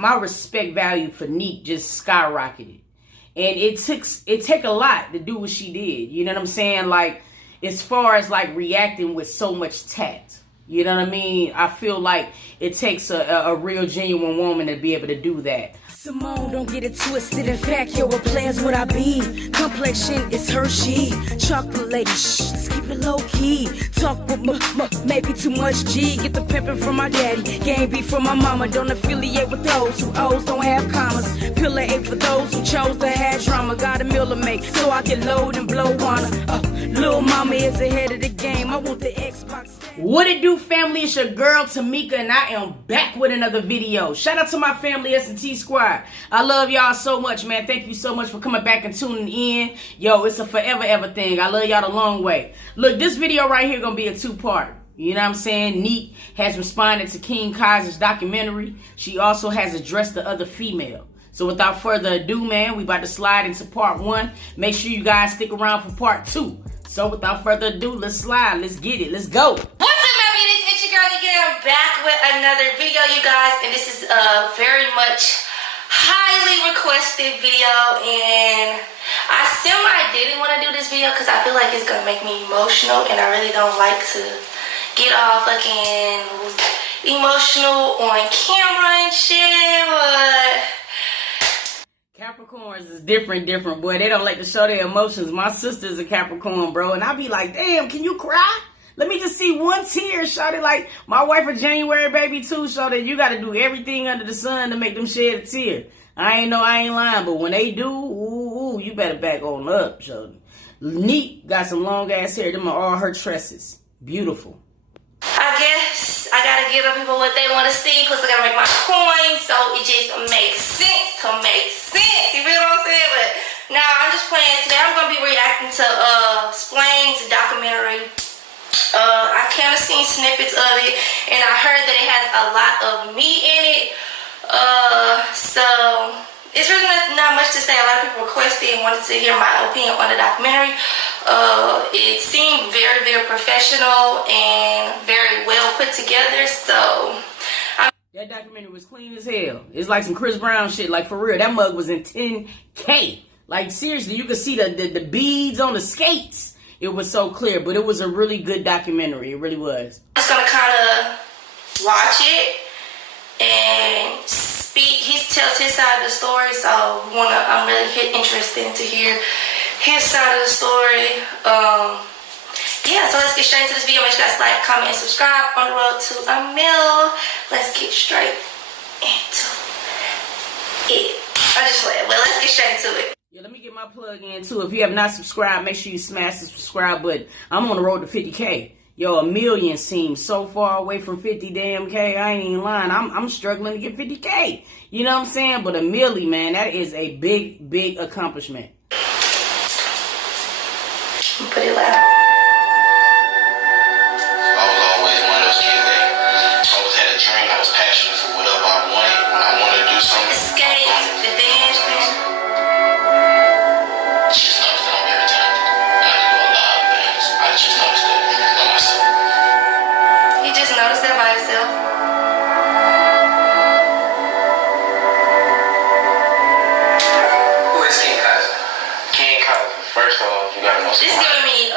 my respect value for Nique just skyrocketed. And it took a lot to do what she did. You know what I'm saying? Like, as far as like reacting with so much tact. You know what I mean? I feel like it takes a real genuine woman to be able to do that. Simone, don't get it twisted. In fact, yo, what players would I be? Complexion is Hershey. Chocolate lady, shh, let's keep it low key. Talk with maybe too much G. Get the pimpin' from my daddy. Game beef from my mama. Don't affiliate with those who O's don't have commas. Pillar 8 for those who chose to have drama. Got a meal to make, so I can load and blow on her. Little mama is ahead of the game. I want the Xbox. What it do, family? It's your girl Tamika, and I am back with another video. Shout out to my family, S&T Squad. I love y'all so much, man. Thank you so much for coming back and tuning in. Yo, it's a forever ever thing. I love y'all the long way. Look, this video right here gonna be a two-part. You know what I'm saying? Nique has responded to King Kaiser's documentary. She also has addressed the other female. So without further ado, man, we about to slide into part 1. Make sure you guys stick around for part 2. So without further ado, let's slide. Let's get it. Let's go. What's up, my beauties? It's your girl Nique. I'm back with another video, you guys. And this is a very much highly requested video. And I didn't want to do this video because I feel like it's going to make me emotional. And I really don't like to get all fucking emotional on camera and shit. But Capricorns is different, boy. They don't like to show their emotions. My sister's a Capricorn, bro. And I be like, damn, can you cry? Let me just see one tear, shawty. Like, my wife a January baby, too, shawty. You got to do everything under the sun to make them shed a tear. I ain't lying, but when they do, ooh, you better back on up, shawty. Nique got some long-ass hair. Them are all her tresses. Beautiful. I guess I gotta give the people what they want to see, plus I gotta make my coins, so it just makes sense to make sense. You feel what I'm saying? But now I'm just playing. Today I'm gonna be reacting to Splain's documentary. I kind of seen snippets of it, and I heard that it has a lot of me in it. So it's really not much to say. A lot of people requested and wanted to hear my opinion on the documentary. It seemed very, very professional and very well put together. So that documentary was clean as hell. It's like some Chris Brown shit. Like, for real, that mug was in 10K. Like, seriously, you could see the beads on the skates. It was so clear, but it was a really good documentary. It really was. I'm just gonna kind of watch it and speak. He tells his side of the story, so I'm really interested to hear his side of the story. Yeah, so let's get straight into this video. Make sure you guys like, comment, and subscribe. On the road to a mil. Let's get straight into it. I just laughed, but let's get straight into it. Yeah, let me get my plug in too. If you have not subscribed, make sure you smash the subscribe button. I'm on the road to 50K. Yo, 1 million seems so far away from 50 damn K. I ain't even lying. I'm struggling to get 50K. You know what I'm saying? But 1 million, man, that is a big, big accomplishment. Put it loud. I was always one of those kids that always had a dream. I was passionate for whatever I wanted. When I wanted to do something, The skates, the dancing. I just noticed that I'm very talented. And I can do a lot of things. I just noticed that by myself. You just noticed that by yourself. Who is King Kaiser? King Kaiser. First of all, you gotta know This giving me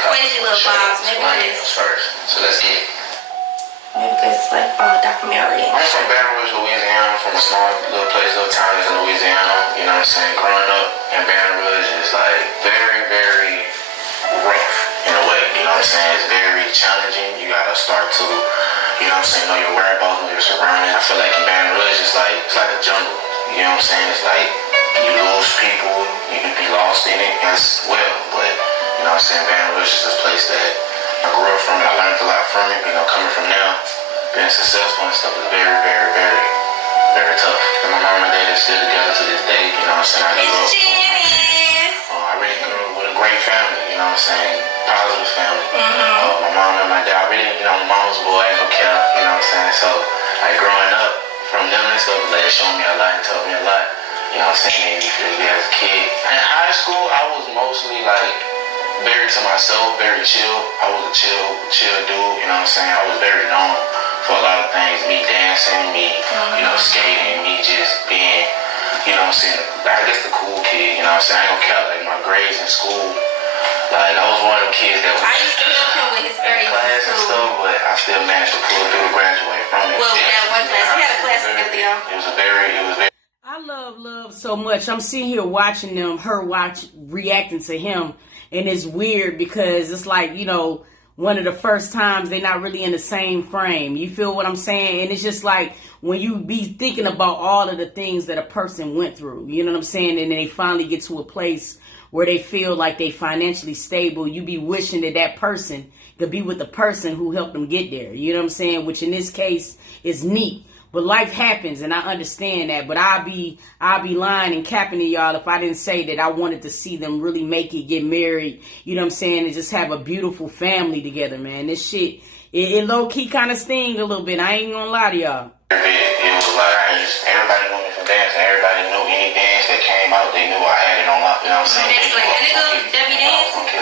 crazy little vibes. Maybe it's first. So let's get it. maybe because it's like documentary. I'm from Baton Rouge, Louisiana. I'm from a small little place, little town in Louisiana. You know what I'm saying? Growing up in Baton Rouge is like very, very rough in a way. You know what I'm saying? It's very challenging. You gotta start to, you know what I'm saying, know your whereabouts, know your surroundings. I feel like in Baton Rouge it's like a jungle. You know what I'm saying? It's like you lose people, you can be lost in it as well. But you know what I'm saying? Baton Rouge is this place that I grew up from, and I learned a lot from it. You know, coming from now, being successful and stuff is very, very, very, very tough. And my mom and dad are still together to this day. You know what I'm saying? I really grew up with a great family. You know what I'm saying? Positive family. My mom and my dad, really, you know, my mama's boy, I ain't no cap. You know what I'm saying? So, like growing up from them and stuff, like they showed me a lot and told me a lot. You know what I'm saying? Made me feel good as a kid. In high school, I was mostly like very to myself, very chill. I was a chill dude, you know what I'm saying? I was very known for a lot of things, me dancing, me, you know, skating, know what I'm saying, I guess the cool kid, you know what I'm saying, I ain't gonna count, like, my grades in school, like, I was one of them kids that was I used to help him with his grades in class and school. stuff, but I still managed to pull through to graduate from it. Well, we had one class. We had a class together, y'all. It was very I love Love so much. I'm sitting here watching reacting to him, and it's weird because it's like, you know, one of the first times they're not really in the same frame. You feel what I'm saying? And it's just like when you be thinking about all of the things that a person went through, you know what I'm saying? And then they finally get to a place where they feel like they financially stable. You be wishing that that person could be with the person who helped them get there. You know what I'm saying? Which in this case is Nique. But life happens, and I understand that. But I'll be lying and capping to y'all if I didn't say that I wanted to see them really make it, get married, you know what I'm saying, and just have a beautiful family together, man. This shit, it low-key kind of sting a little bit. I ain't gonna lie to y'all. It was like, everybody knew me from dancing. Everybody knew any dance that came out, they knew I had it on lock, you know what I'm saying? Next, like, that nigga, that be dancing.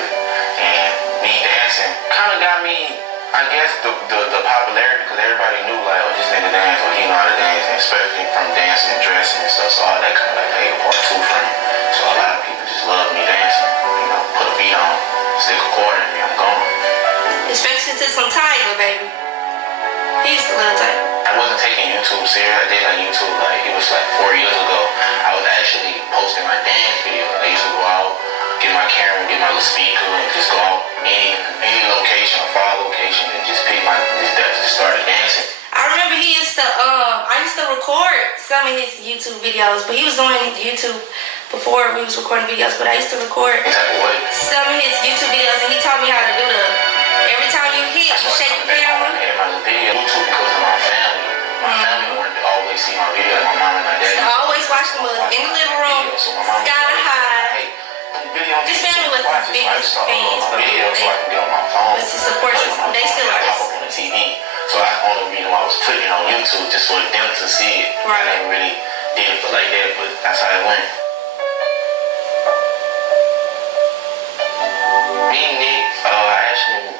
And me dancing kind of got me, I guess, the popularity, because everybody knew, like, oh, this nigga dance, or he know how to dance, and especially from dancing and dressing and stuff, so all that kind of like played a part too for me. So a lot of people just love me dancing, you know, put a beat on, stick a quarter in me, I'm gone. Especially to some Tiger, baby. He used to love Tiger. I wasn't taking YouTube serious. I did like YouTube, like, it was like 4 years ago. I was actually posting my dance videos. I used to go out, get my camera, get my little speaker, and just go out any location, a far location, and just pick just started dancing. I remember he used to, I used to record some of his YouTube videos, but he was doing YouTube before we was recording videos, but I used to record some of his YouTube videos, and he taught me how to do every time you hit, you shake the camera. YouTube because of my family. My family wanted to always see my videos, my mom and my daddy. So I always watched them in the living room, sky high. This family was his biggest fans for me. Was his support system. They still are. On the TV. So that's the only reason why I was putting it on YouTube, just for them to see it. Right. I never really did it for like that, but that's how it went. Me and Nique,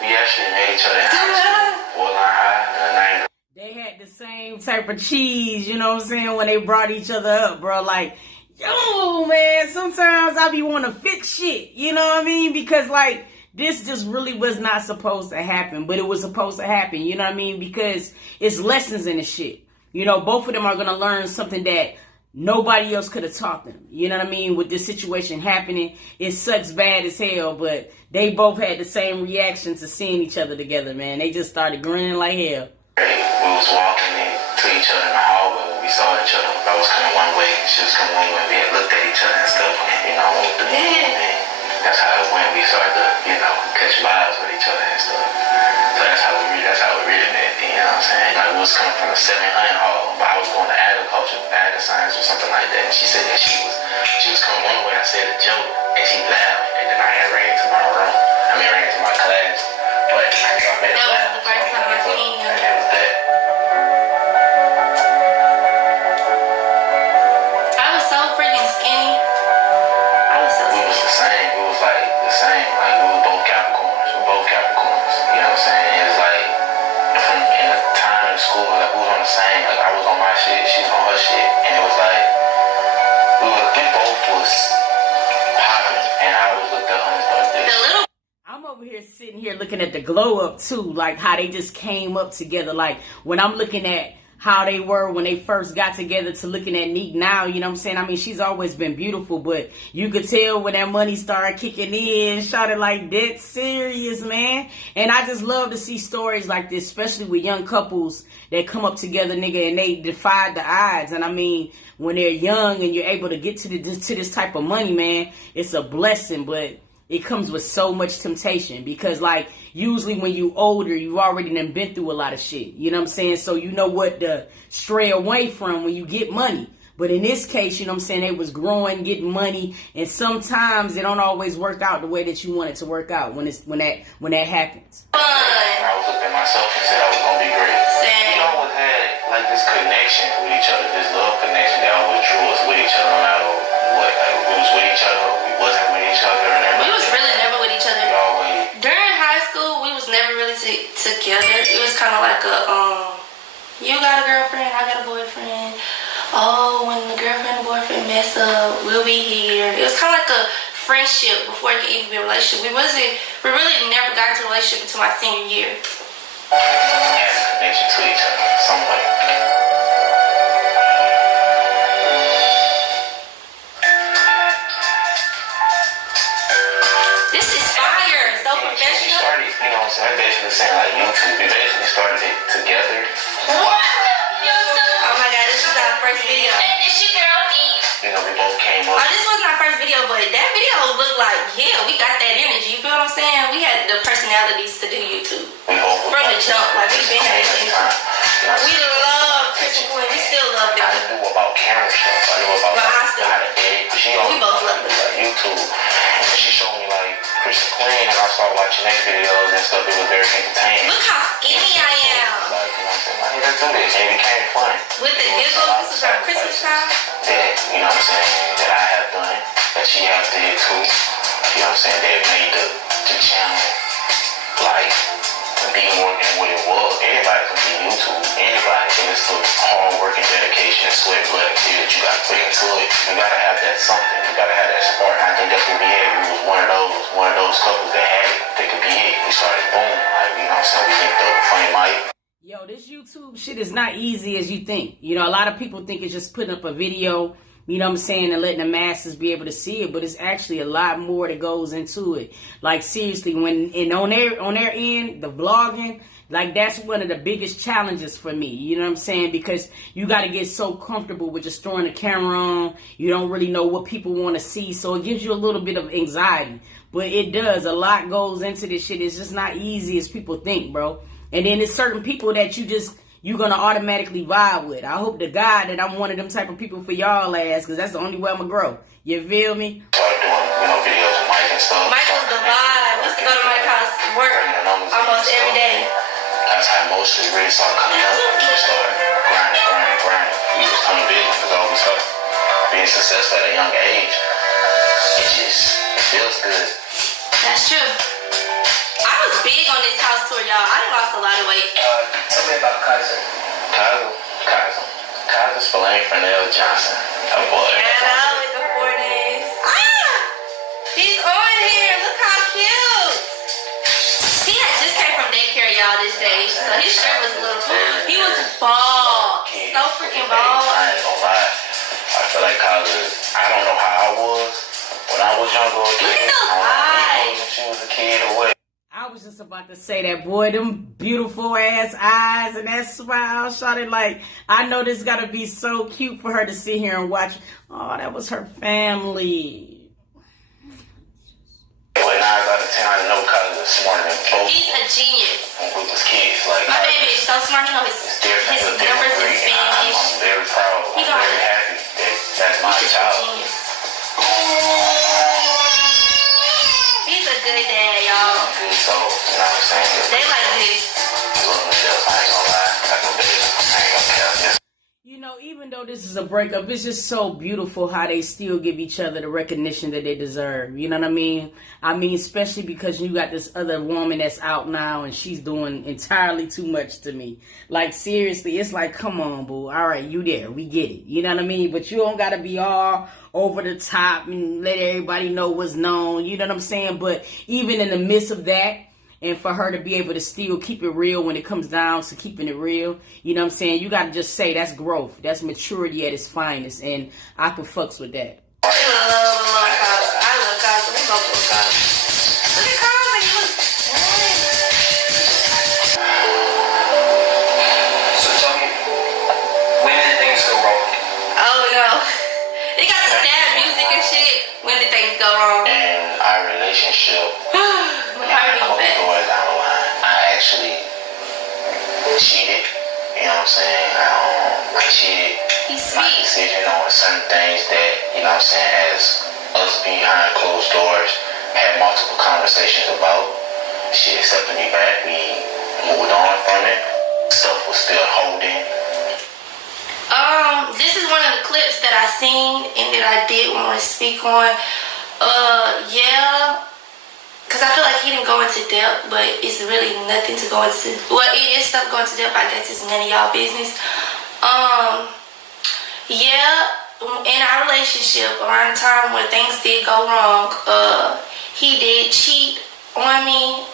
we actually met each other in high school, Borderline High, in 9th. They had the same type of cheese, you know what I'm saying, when they brought each other up, bro. Like, yo, man, sometimes I be want to fix shit, you know what I mean? Because, like, this just really was not supposed to happen, but it was supposed to happen, you know what I mean? Because it's lessons in the shit. You know, both of them are going to learn something that nobody else could have taught them. You know what I mean? With this situation happening, it sucks bad as hell, but they both had the same reaction to seeing each other together, man. They just started grinning like hell. We was walking to each other in the hallway when we saw each other. I was coming one way, she was coming one way. We had looked at each other and stuff, you know, and that's how it went. We started to, you know, catch vibes with each other and stuff. So that's how we really met, you know what I'm saying? Like, we was coming from the 700 hall, but I was going to agriculture, ag science or something like that. And she said that she was coming one way. I said a joke, and she laughed, and then I had ran into my room. Ran into my class. But I met that was the first time I seen you. And it was that. I was so freaking skinny. I was so skinny. We was the same. We was like the same. Like, we were both Capricorns. You know what I'm saying? It was like, from in the time in school, like, we was on the same. Like, I was on my shit, she was on her shit. And it was like, we both was popping. And I always looked up on his birthday. I'm over here sitting here looking at the glow up too, like how they just came up together. Like when I'm looking at how they were when they first got together to looking at Nique now, you know what I'm saying? I mean, she's always been beautiful, but you could tell when that money started kicking in, shot it like that serious, man. And I just love to see stories like this, especially with young couples that come up together, nigga, and they defied the odds. And I mean, when they're young and you're able to get to this type of money, man, it's a blessing, but it comes with so much temptation because, like, usually when you older, you've already done been through a lot of shit. You know what I'm saying? So you know what to stray away from when you get money. But in this case, you know what I'm saying, they was growing, getting money, and sometimes it don't always work out the way that you want it to work out when that happens. I was looking at myself and said I was gonna be great. We always had like this connection with each other, this love connection that always drew us with each other, no matter what. Like, we was with each other, we wasn't with each other. We was really never with each other. During high school, we was never really together. It was kind of like a, you got a girlfriend, I got a boyfriend. Oh, when the girlfriend and boyfriend mess up, we'll be here. It was kind of like a friendship before it could even be a relationship. We really never got into a relationship until my senior year. Had a connection to each other some way. This is fire. So professional. We started, you know what I'm saying? I'm basically saying like YouTube. We basically started it together. What? Oh my god, this is our first video. It's your girl, Nique. You know, we both came up. Oh, this wasn't our first video, but that video looked like, yeah, we got that energy. You feel what I'm saying? We had the personalities to do YouTube. We both From the jump, like we've been having energy. We love Chris and Quinn. We still love them. I knew about camera stuff. I knew about how to edit. We both love them. Like YouTube. And she showed me like Chris and Quinn, and I started watching their videos and stuff. It was very entertaining. Look how skinny I am. Like, you know what I'm saying? Like, hey, let's do this. And it became fun. With the giggles, this was around Christmas time. That, you know what I'm saying, that I have done, that she has did too. You know what I'm saying? That made the channel like be more than what it was. Anybody can be YouTube. Anybody. And it's the hard work and dedication and sweat, blood, and tears that you gotta put into it. You gotta have that something. You gotta have that spark. I think that's what we had. We was one of those couples that had it. They could be it. We started boom. Like, you know what I'm saying? We linked up with Funny Mike. Yo, this YouTube shit is not easy as you think. You know, a lot of people think it's just putting up a video, you know what I'm saying, and letting the masses be able to see it, but it's actually a lot more that goes into it. Like, seriously, on their end, the vlogging, like, that's one of the biggest challenges for me, you know what I'm saying, because you got to get so comfortable with just throwing the camera on. You don't really know what people want to see, so it gives you a little bit of anxiety, but it does. A lot goes into this shit. It's just not easy as people think, bro. And then there's certain people that you're going to automatically vibe with. I hope to God that I'm one of them type of people for y'all ass, because that's the only way I'm going to grow. You feel me? Started doing, you know, videos with Mike and stuff. Mike was the vibe. We used to go to Mike's house to work almost every day. That's how most of it really started coming up. We just started grinding. We was coming big because all this stuff. Being successful at a young age, it feels good. That's true. I was big on this house tour, y'all. I done lost a lot of weight. Tell me about Kaiser. Kaiser Spillane Fernell Johnson. Oh boy. Hello with the 4 names. He's on here. Look how cute. He had just came from daycare, y'all, this day. So his shirt was a little, he was bald. So freaking bald. I ain't gonna lie. I feel like Kaiser, I don't know how I was when I was younger. Look at those eyes. If she was a kid or what. I was just about to say that, boy, them beautiful ass eyes and that smile, shawty, like, I know this gotta be so cute for her to sit here and watch. Oh, that was her family. But 9 out of 10, I know Kaiser is smarter than both. He's a genius. With his kids, like My baby is so smart. He knows his numbers in Spanish. I'm very proud. I'm very happy that that's my He's child. a genius. He's a good dad, y'all. Good soul, you know what I'm saying? They like this. Love themselves, I ain't gonna lie. Like no baby, I ain't gonna care. You know, even though this is a breakup, it's just so beautiful how they still give each other the recognition that they deserve. You know what I mean? I mean, especially because you got this other woman that's out now and she's doing entirely too much to me. Like, seriously, it's like, come on, boo. All right, you there. We get it. You know what I mean? But you don't got to be all over the top and let everybody know what's known. You know what I'm saying? But even in the midst of that, and for her to be able to still keep it real when it comes down to keeping it real, you know what I'm saying? You got to just say that's growth. That's maturity at its finest. And I can fucks with that. I love Cosmo. I love Cosmo. We both love Cosmo. Look at Cosmo. He was So tell me, when did things go wrong? Oh no. They got the sad music and shit. When did things go wrong? And our relationship, going down the line, I actually cheated. You know what I'm saying? I cheated. He's My sweet. decision on certain things that, you know what I'm saying, as us behind closed doors, had multiple conversations about. She accepted me back. We moved on from it. Stuff was still holding. This is one of the clips that I seen and that I did want to speak on. Yeah. Because I feel like he didn't go into depth, but it's really nothing to go into. Well, it is stuff going into depth. I guess it's none of y'all business. Yeah, in our relationship, around the time when things did go wrong, he did cheat on me.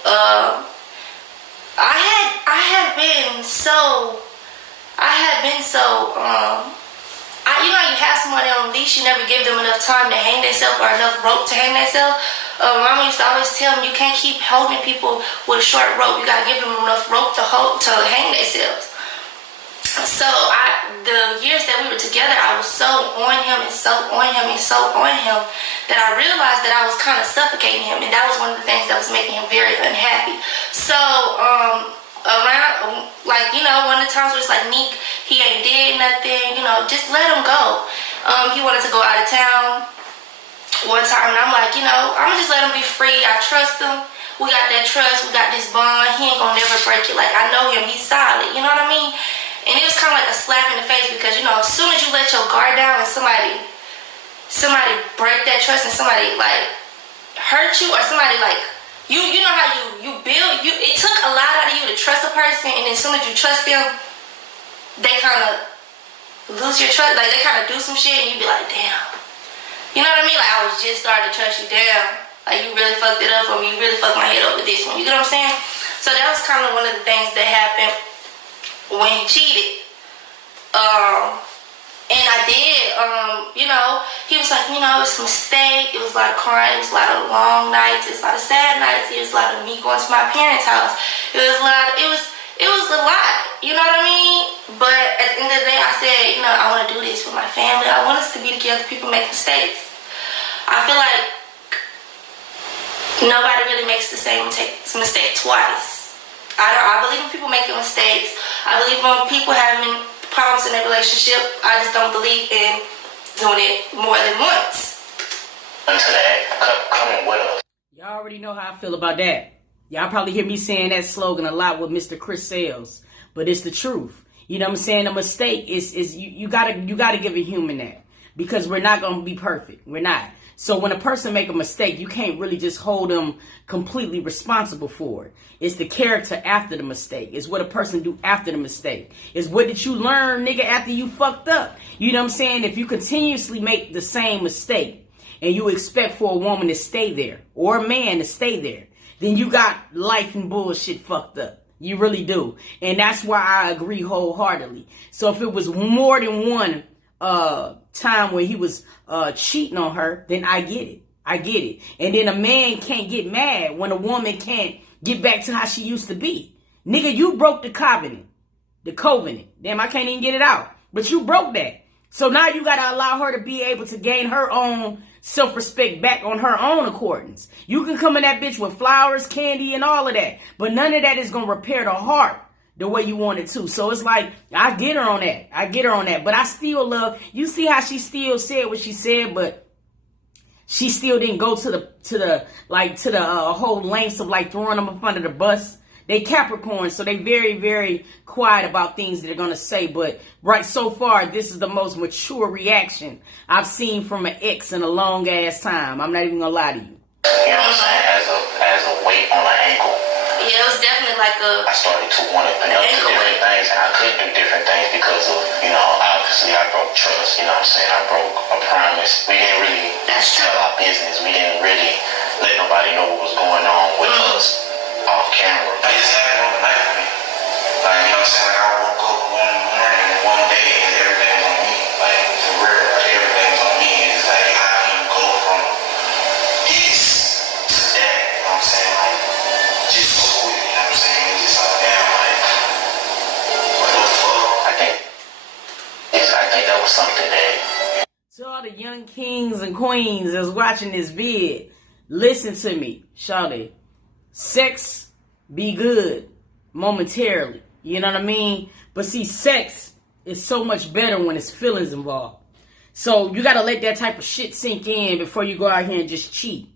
You know, you have somebody on a leash, you never give them enough time to hang themselves or enough rope to hang themselves. Mama used to always tell me, you can't keep holding people with a short rope. You gotta give them enough rope to hang themselves. So the years that we were together, I was so on him and so on him and so on him that I realized that I was kind of suffocating him, and that was one of the things that was making him very unhappy. So around, like, you know, one of the times where it's like, Nique, he ain't did nothing, you know, just let him go. He wanted to go out of town one time, and I'm like, you know, I'm gonna just let him be free. I trust him. We got that trust. We got this bond. He ain't gonna never break it. Like, I know him. He's solid. You know what I mean? And it was kind of like a slap in the face, because, you know, as soon as you let your guard down and somebody break that trust, and somebody like hurt you, or somebody like you know how you build, it took a lot out of you to trust a person, and then as soon as you trust them, they kind of lose your trust. Like, they kind of do some shit, and you be like, damn, you know what I mean? Like, I was just starting to trust you. Damn, like, you really fucked it up for me. You really fucked my head up with this one. You get what I'm saying? So that was kind of one of the things that happened when he cheated. And I did, you know, he was like, you know, it's a mistake. It was a lot of crying. It was a lot of long nights. It was a lot of sad nights. It was a lot of me going to my parents' house. It was a lot, it was a lot, you know what I mean? But at the end of the day, I said, you know, I want to do this for my family. I want us to be together. People make mistakes. I feel like nobody really makes the same mistake twice. I believe in people making mistakes. I believe in people having problems in their relationship. I just don't believe in doing it more than once. Into that, coming with us. Y'all already know how I feel about that. Y'all probably hear me saying that slogan a lot with Mr. Chris Sales, but it's the truth. You know what I'm saying? A mistake is you gotta give a human that, because we're not gonna be perfect. We're not. So when a person make a mistake, you can't really just hold them completely responsible for it. It's the character after the mistake. It's what a person do after the mistake. It's what did you learn, nigga, after you fucked up. You know what I'm saying? If you continuously make the same mistake and you expect for a woman to stay there or a man to stay there, then you got life and bullshit fucked up. You really do. And that's why I agree wholeheartedly. So if it was more than one time where he was cheating on her, then I get it. I get it. And then a man can't get mad when a woman can't get back to how she used to be. Nigga, you broke the covenant. The covenant. Damn, I can't even get it out. But you broke that. So now you got to allow her to be able to gain her own self-respect back on her own accordance. You can come in that bitch with flowers, candy, and all of that. But none of that is going to repair the heart the way you want it to. So it's like, I get her on that. I get her on that. But I still love, you see how she still said what she said, but she still didn't go to the whole lengths of like throwing them up under the bus. They Capricorn, so they very, very quiet about things that they're going to say. But right so far, this is the most mature reaction I've seen from an ex in a long ass time. I'm not even going to lie to you. You know what I'm saying? As a weight on an ankle. Yeah, it was definitely like a... I started to want to do different things, and I couldn't do different things because of, you know, obviously I broke trust, you know what I'm saying? I broke a promise. We didn't really tell our business. We didn't really let nobody know what was going on with us off camera. I just had it on the night for me. Like, you know what I'm saying? Like, I woke up one morning and one day and everything was on me. Like, for real, like, everything was on me. It's like, how can you go from this to that? You know what I'm saying? Like, just so quick, you know what I'm saying? It's just like, damn, like, what the fuck? I think that was something that... To all the young kings and queens that's watching this vid, listen to me, shawty. Sex be good momentarily, you know what I mean? But see, sex is so much better when it's feelings involved. So you got to let that type of shit sink in before you go out here and just cheat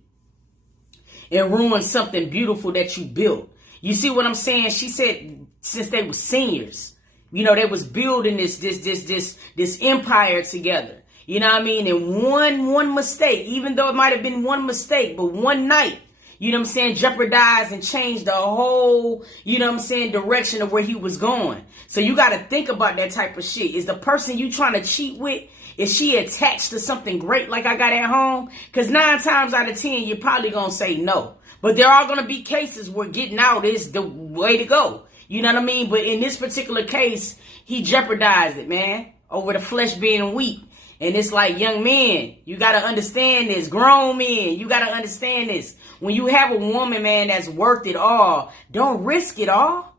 and ruin something beautiful that you built. You see what I'm saying? She said since they were seniors, you know, they was building this empire together. You know what I mean? And one mistake, even though it might have been one mistake, but one night, you know what I'm saying, jeopardized and changed the whole, you know what I'm saying, direction of where he was going. So you got to think about that type of shit. Is the person you trying to cheat with, Is she attached to something great like I got at home? Because 9 times out of 10, you're probably going to say no. But there are going to be cases where getting out is the way to go. You know what I mean? But in this particular case, he jeopardized it, man, over the flesh being weak. And it's like, young men, you got to understand this. Grown men, you got to understand this. When you have a woman, man, that's worth it all, don't risk it all.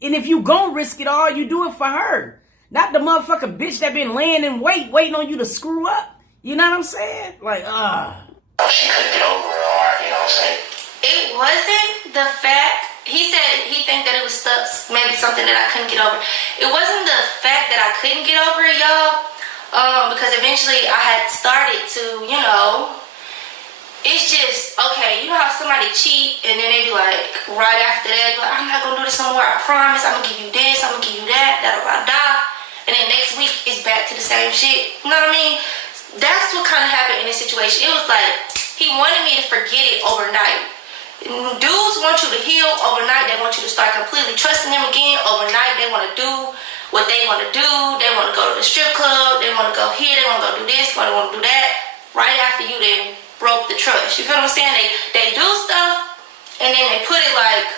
And if you gon' risk it all, you do it for her. Not the motherfucking bitch that been laying in wait, waiting on you to screw up. You know what I'm saying? Like, She couldn't get over it, or, you know what I'm saying? It wasn't the fact, he said he think that it was stuck, maybe something that I couldn't get over. It wasn't the fact that I couldn't get over it, y'all. Because eventually I had started to, you know, it's just, okay, you know how somebody cheat and then they be like, right after that, like, I'm not going to do this no more, I promise, I'm going to give you this, I'm going to give you that, da-da-da-da. And then next week, it's back to the same shit. You know what I mean? That's what kind of happened in this situation. It was like, he wanted me to forget it overnight. Dudes want you to heal overnight. They want you to start completely trusting them again overnight. They want to do what they want to do. They want to go to the strip club. They want to go here. They want to go do this. They want to do that. Right after you, they broke the trust. You feel what I'm saying? They do stuff, and then they put it like,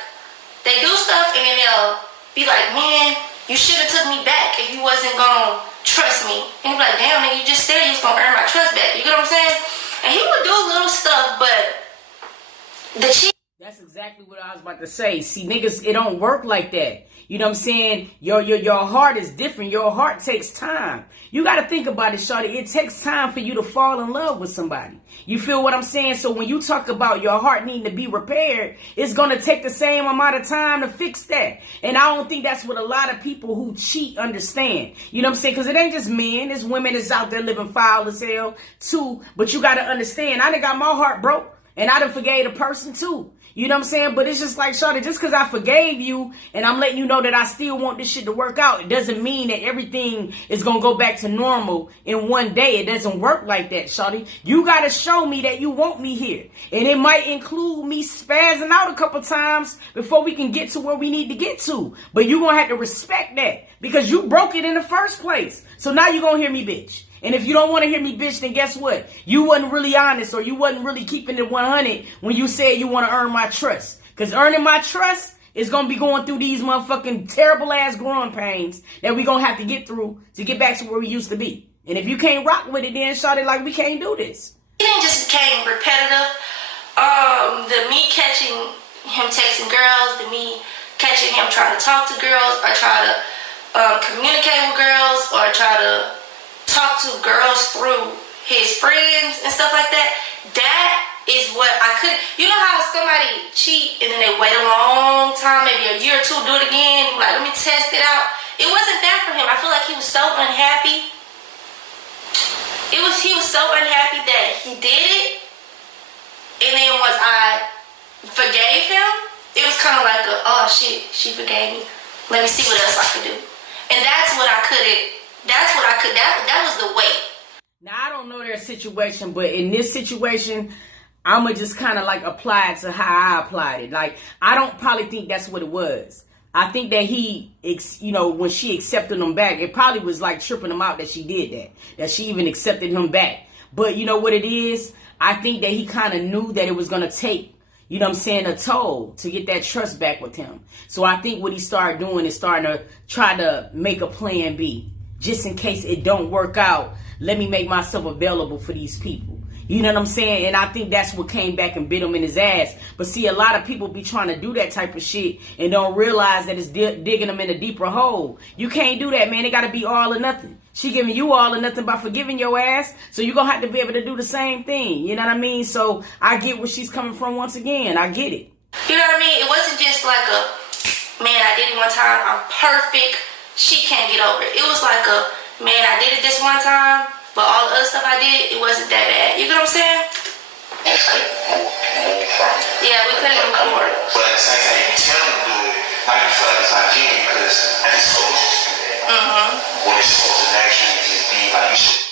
they do stuff, and then they'll be like, man, you should have took me back if you wasn't going to trust me. And you be like, damn, nigga, you just said you was going to earn my trust back. You get what I'm saying? And he would do little stuff, but the cheat. that's exactly what I was about to say. See, niggas, it don't work like that. You know what I'm saying? Your heart is different. Your heart takes time. You got to think about it, shawty. It takes time for you to fall in love with somebody. You feel what I'm saying? So when you talk about your heart needing to be repaired, it's going to take the same amount of time to fix that. And I don't think that's what a lot of people who cheat understand. You know what I'm saying? Because it ain't just men. There's women that's out there living foul as hell too. But you got to understand, I done got my heart broke and I done forgave a person too. You know what I'm saying? But it's just like, shawty, just because I forgave you and I'm letting you know that I still want this shit to work out, it doesn't mean that everything is going to go back to normal in one day. It doesn't work like that, shawty. You got to show me that you want me here. And it might include me spazzing out a couple times before we can get to where we need to get to. But you're going to have to respect that because you broke it in the first place. So now you're going to hear me, bitch. And if you don't want to hear me, bitch, then guess what? You wasn't really honest or you wasn't really keeping it 100 when you said you want to earn my trust. Because earning my trust is going to be going through these motherfucking terrible-ass growing pains that we going to have to get through to get back to where we used to be. And if you can't rock with it, then shout it like we can't do this. It just became repetitive. The me catching him texting girls, the me catching him trying to talk to girls, or try to communicate with girls, or try to talk to girls through his friends and stuff like that. That is what I could. You know how somebody cheat and then they wait a long time, maybe a year or two, do it again, like, let me test it out. It wasn't that for him. I feel like he was so unhappy. He was so unhappy that he did it. And then once I forgave him, it was kind of like oh shit, she forgave me. Let me see what else I could do. And that's what I couldn't. That's what I could, that was the weight. Now, I don't know their situation, but in this situation, I'm going to just kind of like apply it to how I applied it. Like, I don't probably think that's what it was. I think that he, you know, when she accepted him back, it probably was like tripping him out that she did that she even accepted him back. But you know what it is? I think that he kind of knew that it was going to take, you know what I'm saying, a toll to get that trust back with him. So I think what he started doing is starting to try to make a plan B. Just in case it don't work out, let me make myself available for these people. You know what I'm saying? And I think that's what came back and bit him in his ass. But see, a lot of people be trying to do that type of shit and don't realize that it's digging them in a deeper hole. You can't do that, man. It got to be all or nothing. She giving you all or nothing by forgiving your ass. So you're going to have to be able to do the same thing. You know what I mean? So I get where she's coming from once again. I get it. You know what I mean? It wasn't just like man, I did it one time, I'm perfect, she can't get over it. It was like man, I did it this one time, but all the other stuff I did, it wasn't that bad. You get what I'm saying? Just couldn't move from it. Yeah, we couldn't move forward. But at the same time, you tell them to do it, like you feel like it's not genuine because I just told you to do that. When it's supposed to naturally just be like you should.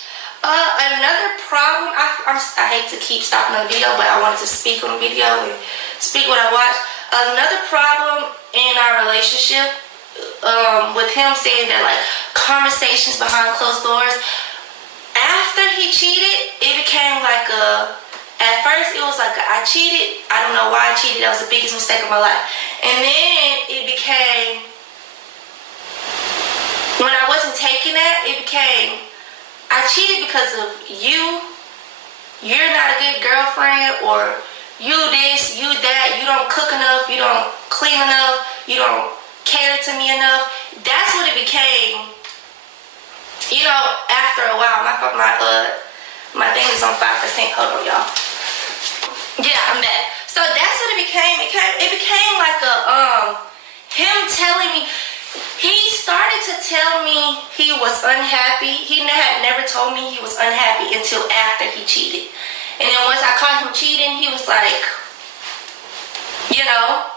Another problem, I hate to keep stopping on the video, but I wanted to speak on the video and speak what I watched. Another problem in our relationship, with him saying that like conversations behind closed doors, at first, it was like I cheated. I don't know why I cheated. That was the biggest mistake of my life. And then it became, when I wasn't taking that, it became, I cheated because of you. You're not a good girlfriend, or you this, you that. You don't cook enough. You don't clean enough. You don't cater to me enough. That's what it became. You know, after a while, my thing is on 5%. Hold on, y'all. Yeah, I'm back. So that's what it became. It became like him telling me. He started to tell me he was unhappy. He had never told me he was unhappy until after he cheated. And then once I caught him cheating, he was like, you know,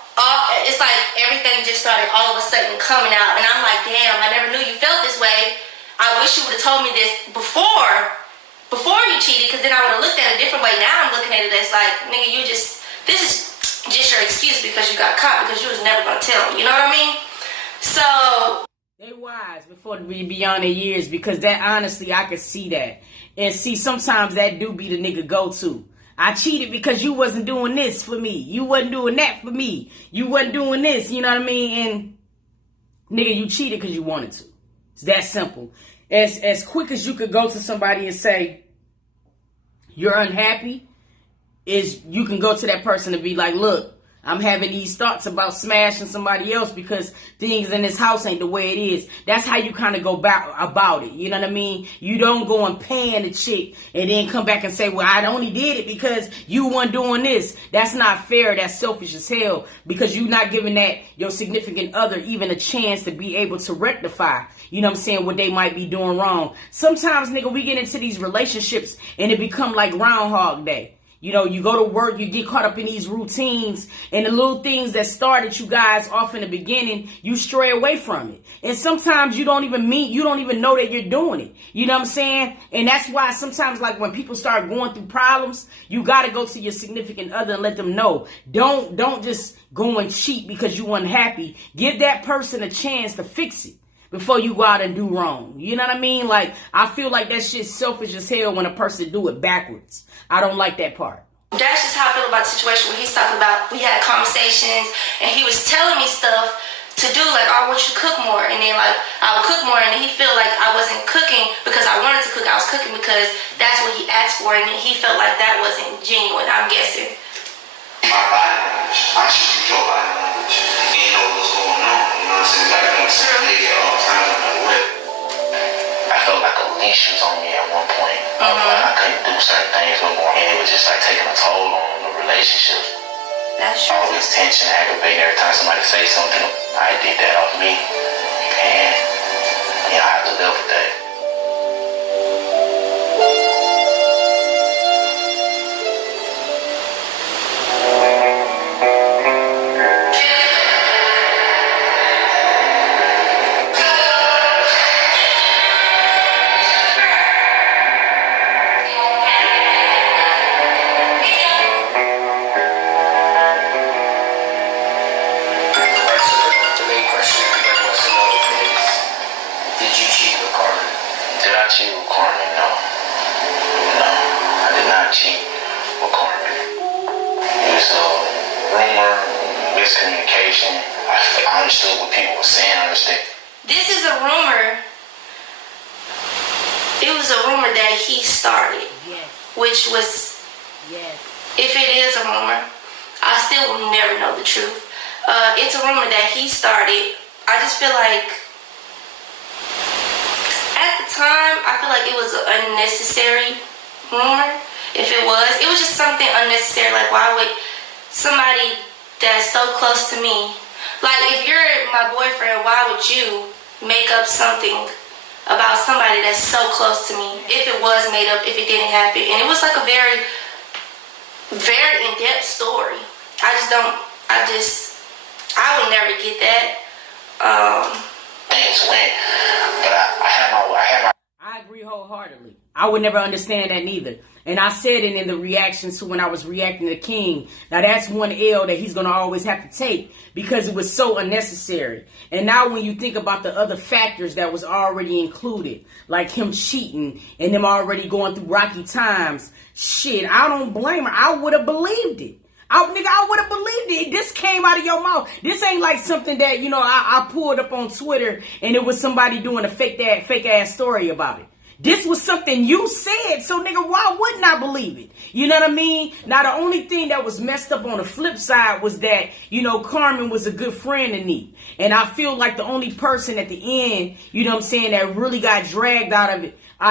it's like everything just started all of a sudden coming out. And I'm like, damn, I never knew you felt this way. I wish you would have told me this before you cheated, because then I would have looked at it a different way. Now I'm looking at it as like, nigga, this is just your excuse because you got caught, because you was never going to tell me. You know what I mean? So they wise before they be beyond their years, because that, honestly, I could see that. And see, sometimes that do be the nigga go-to. I cheated because you wasn't doing this for me. You wasn't doing that for me. You wasn't doing this, you know what I mean? And nigga, you cheated because you wanted to. It's that simple. As quick as you could go to somebody and say, you're unhappy, is you can go to that person and be like, look, I'm having these thoughts about smashing somebody else because things in this house ain't the way it is. That's how you kind of go about it. You know what I mean? You don't go and pan the chick and then come back and say, well, I only did it because you weren't doing this. That's not fair. That's selfish as hell, because you're not giving that your significant other even a chance to be able to rectify, you know what I'm saying, what they might be doing wrong. Sometimes, nigga, we get into these relationships and it become like Groundhog Day. You know, you go to work, you get caught up in these routines, and the little things that started you guys off in the beginning, you stray away from it. And sometimes you don't even know that you're doing it. You know what I'm saying? And that's why sometimes, like, when people start going through problems, you got to go to your significant other and let them know. Don't just go and cheat because you unhappy. Give that person a chance to fix it before you go out and do wrong. You know what I mean? Like, I feel like that shit's selfish as hell when a person do it backwards. I don't like that part. That's just how I feel about the situation where he's talking about, we had conversations and he was telling me stuff to do, like, oh, I want you to cook more. And then, like, I would cook more, and then he felt like I wasn't cooking because I wanted to cook. I was cooking because that's what he asked for, and he felt like that wasn't genuine, I'm guessing. My body language. I should use your body language. You know what's going on. You know what I'm saying? Like, I'm saying, all the time, no matter what. I felt like a leash was on me at one point. Like I couldn't do certain things no more, and it was just like taking a toll on the relationship. That's true. Always tension, aggravating every time somebody say something. I did that off me, and I have to live with that. Miscommunication. I understood what people were saying. This is a rumor. It was a rumor that he started. Yes. Which was, yes. If it is a rumor, I still will never know the truth. It's a rumor that he started. I just feel like, at the time, I feel like it was an unnecessary rumor. If it was just something unnecessary. Like, why would somebody that's so close to me, like, if you're my boyfriend, why would you make up something about somebody that's so close to me? If it was made up, if it didn't happen. And it was like a very, very in-depth story. I would never get that. Things went, but I had my. I agree wholeheartedly. I would never understand that neither. And I said it in the reactions to when I was reacting to King. Now that's one L that he's going to always have to take because it was so unnecessary. And now when you think about the other factors that was already included, like him cheating and them already going through rocky times, shit, I don't blame her. I would have believed it. I would have believed it. This came out of your mouth. This ain't like something that, I pulled up on Twitter and it was somebody doing a fake ass story about it. This was something you said, so nigga, why wouldn't I believe it? You know what I mean? Now, the only thing that was messed up on the flip side was that, Carmen was a good friend to Nique. And I feel like the only person at the end, that really got dragged out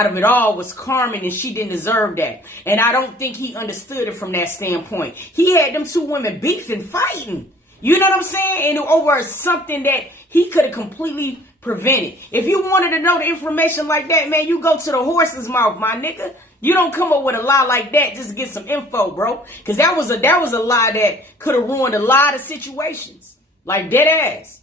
of it all was Carmen, and she didn't deserve that. And I don't think he understood it from that standpoint. He had them two women beefing, fighting. You know what I'm saying? And over something that he could have completely prevented. If you wanted to know the information like that, man, you go to the horse's mouth, my nigga. You don't come up with a lie like that just to get some info, bro. Because that was a lie that could have ruined a lot of situations. Like dead ass.